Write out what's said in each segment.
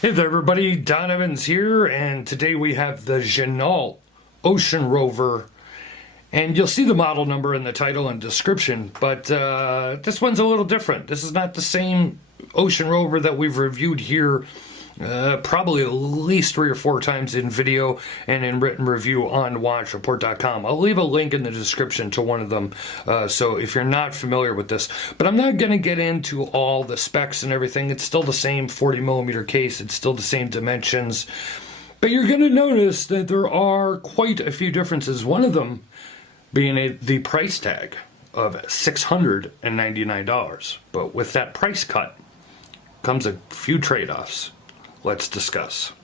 Hey there everybody, Don Evans here, and today we have the Ginault Ocean Rover, and you'll see the model number in the title and description, but this one's a little different. This is not the same Ocean Rover that we've reviewed here probably at least 3 or 4 times in video and in written review on watchreport.com. I'll leave a link in the description to one of them, so if you're not familiar with this. But I'm not going to get into all the specs and everything. It's still the same 40mm case. It's still the same dimensions. But you're going to notice that there are quite a few differences. One of them being the price tag of $699. But with that price cut comes a few trade-offs. Let's discuss.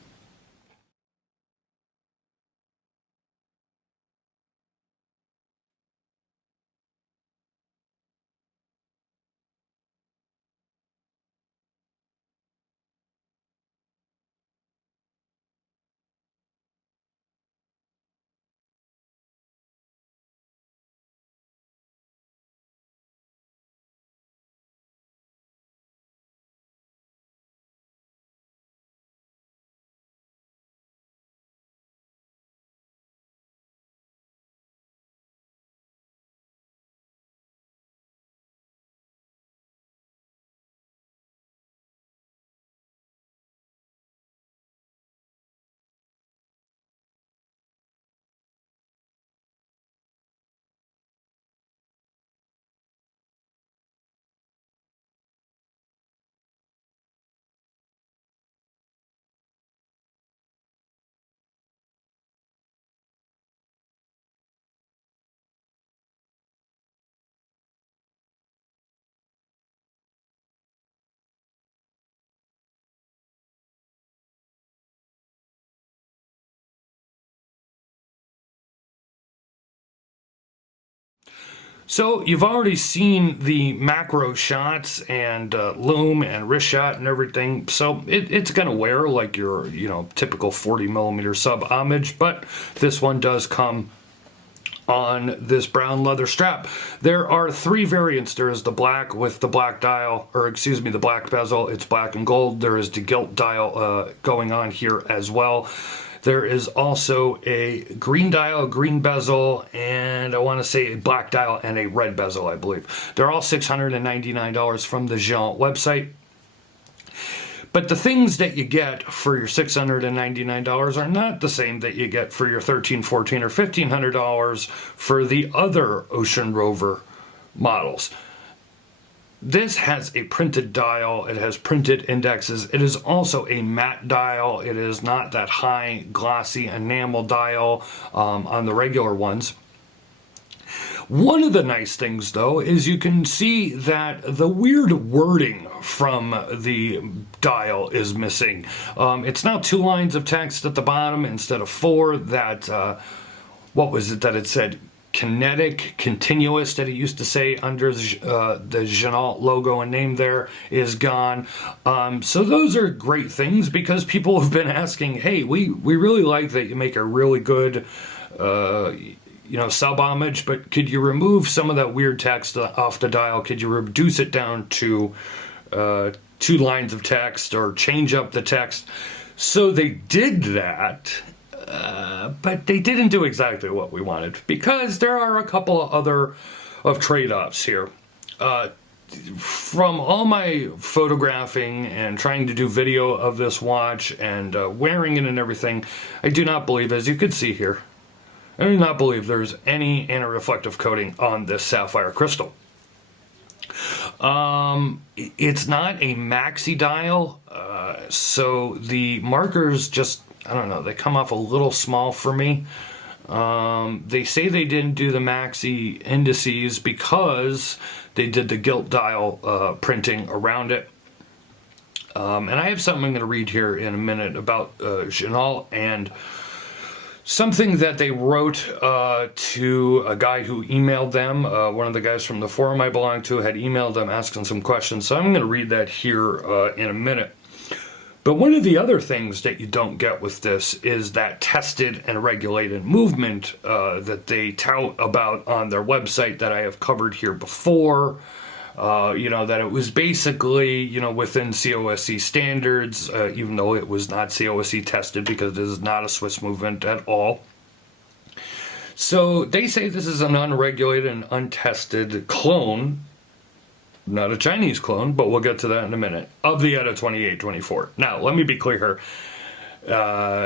So you've already seen the macro shots and loom and wrist shot and everything. So it's going to wear like your, typical 40mm sub homage, but this one does come on this brown leather strap. There are 3 variants. There is the black with the black dial, or excuse me, the black bezel. It's black and gold. There is the gilt dial going on here as well. There is also a green dial, green bezel, and I want to say a black dial and a red bezel, I believe. They're all $699 from the Ginault website. But the things that you get for your $699 are not the same that you get for your $1,300, $1,400, or $1,500 for the other Ocean Rover models. This has a printed dial. It has printed indexes. It is also a matte dial. It is not that high glossy enamel dial on the regular ones. One of the nice things, though, is you can see that the weird wording from the dial is missing. It's now 2 lines of text at the bottom instead of 4. That, what was it that it said? Kinetic, continuous that it used to say under the Ginault logo and name there is gone. So those are great things because people have been asking, hey, we really like that you make a really good sub homage, but could you remove some of that weird text off the dial? Could you reduce it down to 2 lines of text or change up the text? So they did that. But they didn't do exactly what we wanted because there are a couple of other trade-offs here. From all my photographing and trying to do video of this watch and wearing it and everything, I do not believe, as you can see here, I do not believe there's any anti-reflective coating on this sapphire crystal. It's not a maxi dial, so the markers just, I don't know, they come off a little small for me. They say they didn't do the maxi indices because they did the gilt dial printing around it. And I have something I'm going to read here in a minute about Ginault and something that they wrote to a guy who emailed them. One of the guys from the forum I belong to had emailed them asking some questions. So I'm going to read that here in a minute. But one of the other things that you don't get with this is that tested and regulated movement that they tout about on their website that I have covered here before. that it was basically, within COSC standards, even though it was not COSC tested because this is not a Swiss movement at all. So they say this is an unregulated and untested clone, not a Chinese clone, but we'll get to that in a minute, of the ETA 2824. Now, let me be clear here.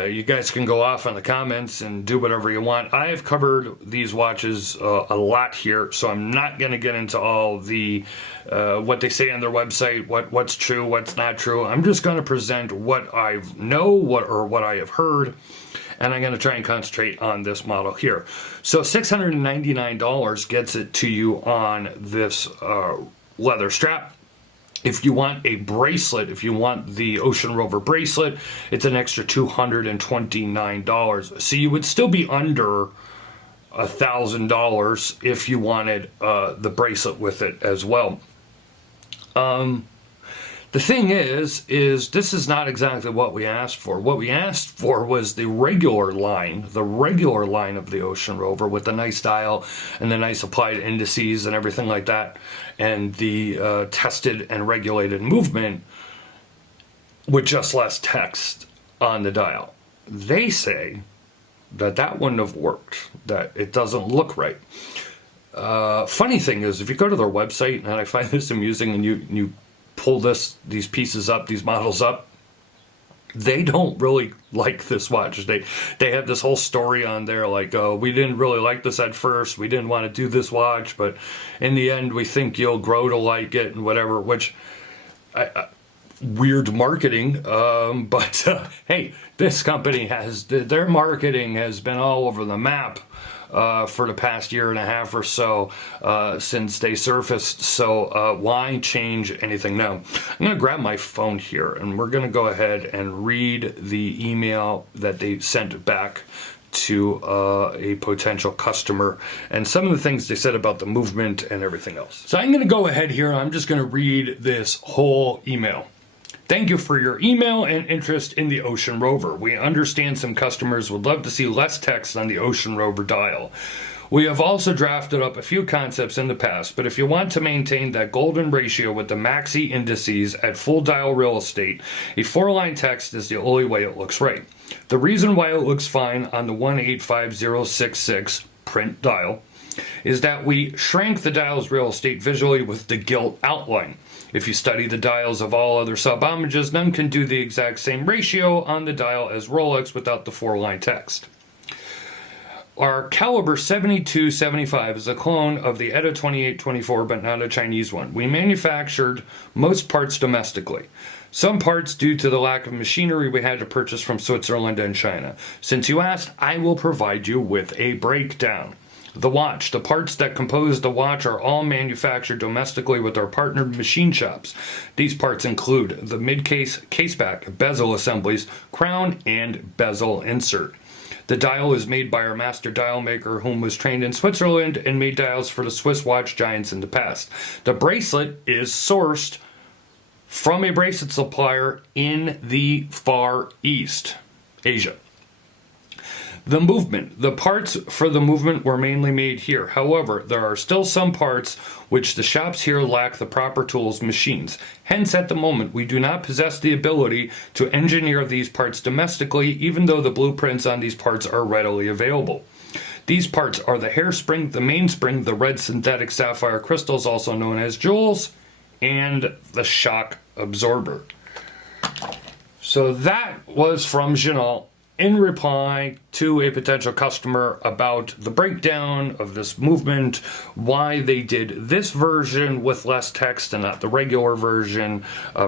You guys can go off on the comments and do whatever you want. I have covered these watches a lot here, so I'm not going to get into all the what they say on their website, what's true, what's not true. I'm just going to present what I know, what I have heard, and I'm going to try and concentrate on this model here. So $699 gets it to you on this leather strap. If you want a bracelet, if you want the Ocean Rover bracelet, it's an extra $229. So you would still be under $1,000 if you wanted the bracelet with it as well. The thing is this is not exactly what we asked for. What we asked for was the regular line of the Ocean Rover with the nice dial and the nice applied indices and everything like that, and the tested and regulated movement with just less text on the dial. They say that wouldn't have worked, that it doesn't look right. Funny thing is, if you go to their website, and I find this amusing, and you pull these pieces up, these models up, they don't really like this watch. They have this whole story on there like, oh, we didn't really like this at first, we didn't want to do this watch, but in the end we think you'll grow to like it and whatever, which weird marketing, but hey, this company their marketing has been all over the map for the past year and a half or so since they surfaced. So why change anything now? I'm going to grab my phone here and we're going to go ahead and read the email that they sent back to a potential customer and some of the things they said about the movement and everything else. So I'm going to go ahead here. I'm just going to read this whole email. Thank you for your email and interest in the Ocean Rover. We understand some customers would love to see less text on the Ocean Rover dial. We have also drafted up a few concepts in the past, but if you want to maintain that golden ratio with the maxi indices at full dial real estate, a 4-line text is the only way it looks right. The reason why it looks fine on the 185066 print dial is that we shrank the dial's real estate visually with the Gilt outline. If you study the dials of all other sub-homages, none can do the exact same ratio on the dial as Rolex without the 4-line text. Our caliber 7275 is a clone of the ETA 2824, but not a Chinese one. We manufactured most parts domestically. Some parts due to the lack of machinery we had to purchase from Switzerland and China. Since you asked, I will provide you with a breakdown. The watch. The parts that compose the watch are all manufactured domestically with our partnered machine shops. These parts include the mid-case, caseback, bezel assemblies, crown, and bezel insert. The dial is made by our master dial maker, whom was trained in Switzerland and made dials for the Swiss watch giants in the past. The bracelet is sourced from a bracelet supplier in the Far East, Asia. The movement. The parts for the movement were mainly made here. However, there are still some parts which the shops here lack the proper tools, machines. Hence, at the moment, we do not possess the ability to engineer these parts domestically, even though the blueprints on these parts are readily available. These parts are the hairspring, the mainspring, the red synthetic sapphire crystals, also known as jewels, and the shock absorber. So that was from Ginault in reply to a potential customer about the breakdown of this movement, why they did this version with less text and not the regular version,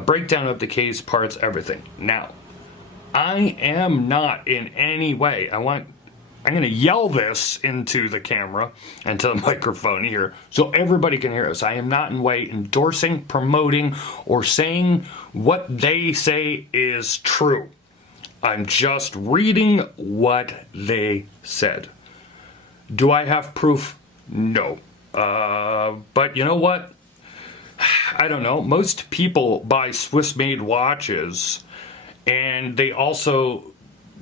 breakdown of the case, parts, everything. Now, I am not in any way, I'm going to yell this into the camera and to the microphone here so everybody can hear us. I am not in any way endorsing, promoting, or saying what they say is true. I'm just reading what they said. Do I have proof? No. But you know what? I don't know. Most people buy Swiss-made watches, and they also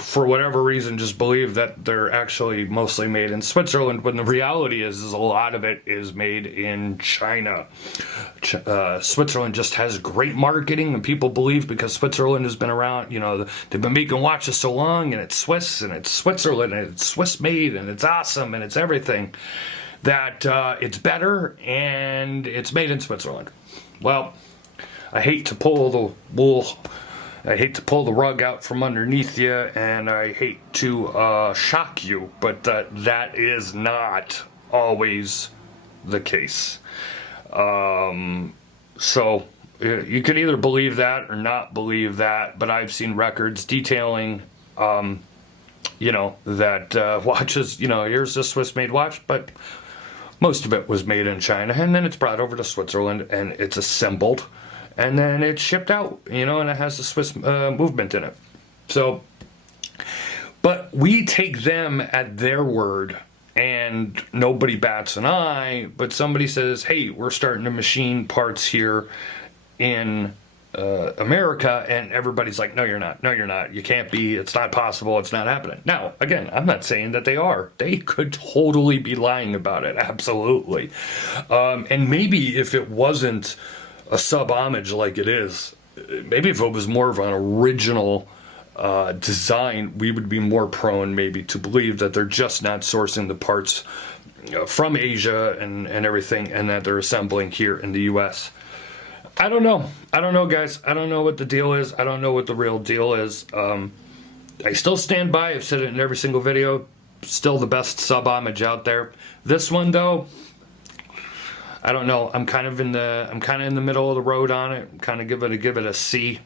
for whatever reason, just believe that they're actually mostly made in Switzerland, when the reality is a lot of it is made in China. Switzerland just has great marketing, and people believe because Switzerland has been around, they've been making watches so long, and it's Swiss, and it's Switzerland, and it's Swiss made, and it's awesome, and it's everything, that it's better, and it's made in Switzerland. Well, I hate to pull the wool. I hate to pull the rug out from underneath you, and I hate to shock you, but that is not always the case. So you can either believe that or not believe that, but I've seen records detailing, that watches, here's a Swiss-made watch, but most of it was made in China, and then it's brought over to Switzerland, and it's assembled. And then it's shipped out, and it has the Swiss movement in it. So, but we take them at their word, and nobody bats an eye, but somebody says, hey, we're starting to machine parts here in America, and everybody's like, no, you're not. No, you're not. You can't be. It's not possible. It's not happening. Now, again, I'm not saying that they are. They could totally be lying about it. Absolutely. And maybe if it wasn't a sub-homage like it is, maybe if it was more of an original design, we would be more prone maybe to believe that they're just not sourcing the parts from Asia and everything, and that they're assembling here in the US. I don't know, guys. I don't know what the deal is. I don't know what the real deal is. I still stand by, I've said it in every single video, still the best sub-homage out there. This one though, I don't know. I'm kind of in the middle of the road on it. Kind of give it a C,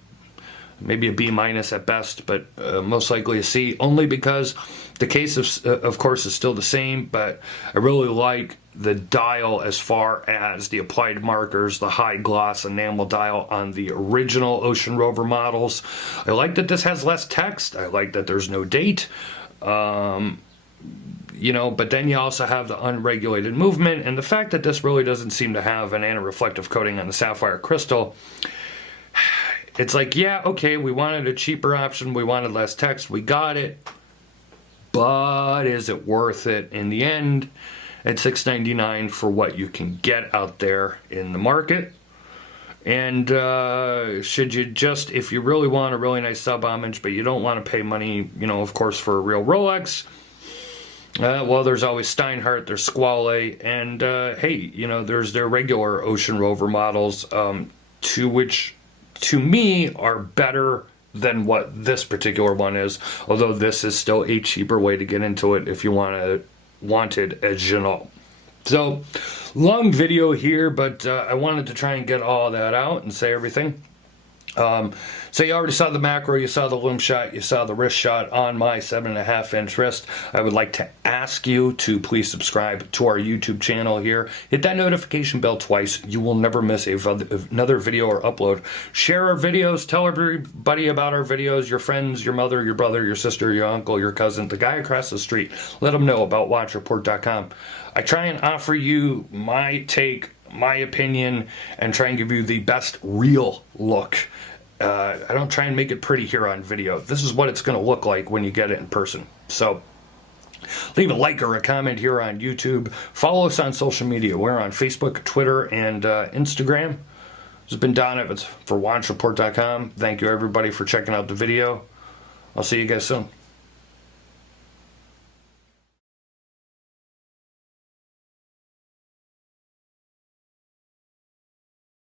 maybe a B minus at best, but most likely a C. Only because the case of course is still the same, but I really like the dial as far as the applied markers, the high gloss enamel dial on the original Ocean Rover models. I like that this has less text. I like that there's no date. But then you also have the unregulated movement, and the fact that this really doesn't seem to have an anti-reflective coating on the sapphire crystal. It's like, yeah, okay, we wanted a cheaper option, we wanted less text, we got it, but is it worth it in the end at $6.99 for what you can get out there in the market? And should you just, if you really want a really nice sub-homage, but you don't want to pay money, of course, for a real Rolex, well, there's always Steinhardt, there's Squale, and hey, there's their regular Ocean Rover models, which to me are better than what this particular one is, although this is still a cheaper way to get into it if you wanted a Ginault. So, long video here, but I wanted to try and get all that out and say everything. So you already saw the macro, you saw the lume shot, you saw the wrist shot on my 7.5-inch wrist. I would like to ask you to please subscribe to our YouTube channel here. Hit that notification bell twice. You will never miss another video or upload. Share our videos. Tell everybody about our videos. Your friends, your mother, your brother, your sister, your uncle, your cousin, the guy across the street. Let them know about watchreport.com. I try and offer you my take, my opinion, and try and give you the best real look. I don't try and make it pretty here on video. This is what it's going to look like when you get it in person. So leave a like or a comment here on YouTube. Follow us on social media. We're on Facebook, Twitter, and Instagram. This has been Don Evans for watchreport.com. Thank you everybody for checking out the video. I'll see you guys soon.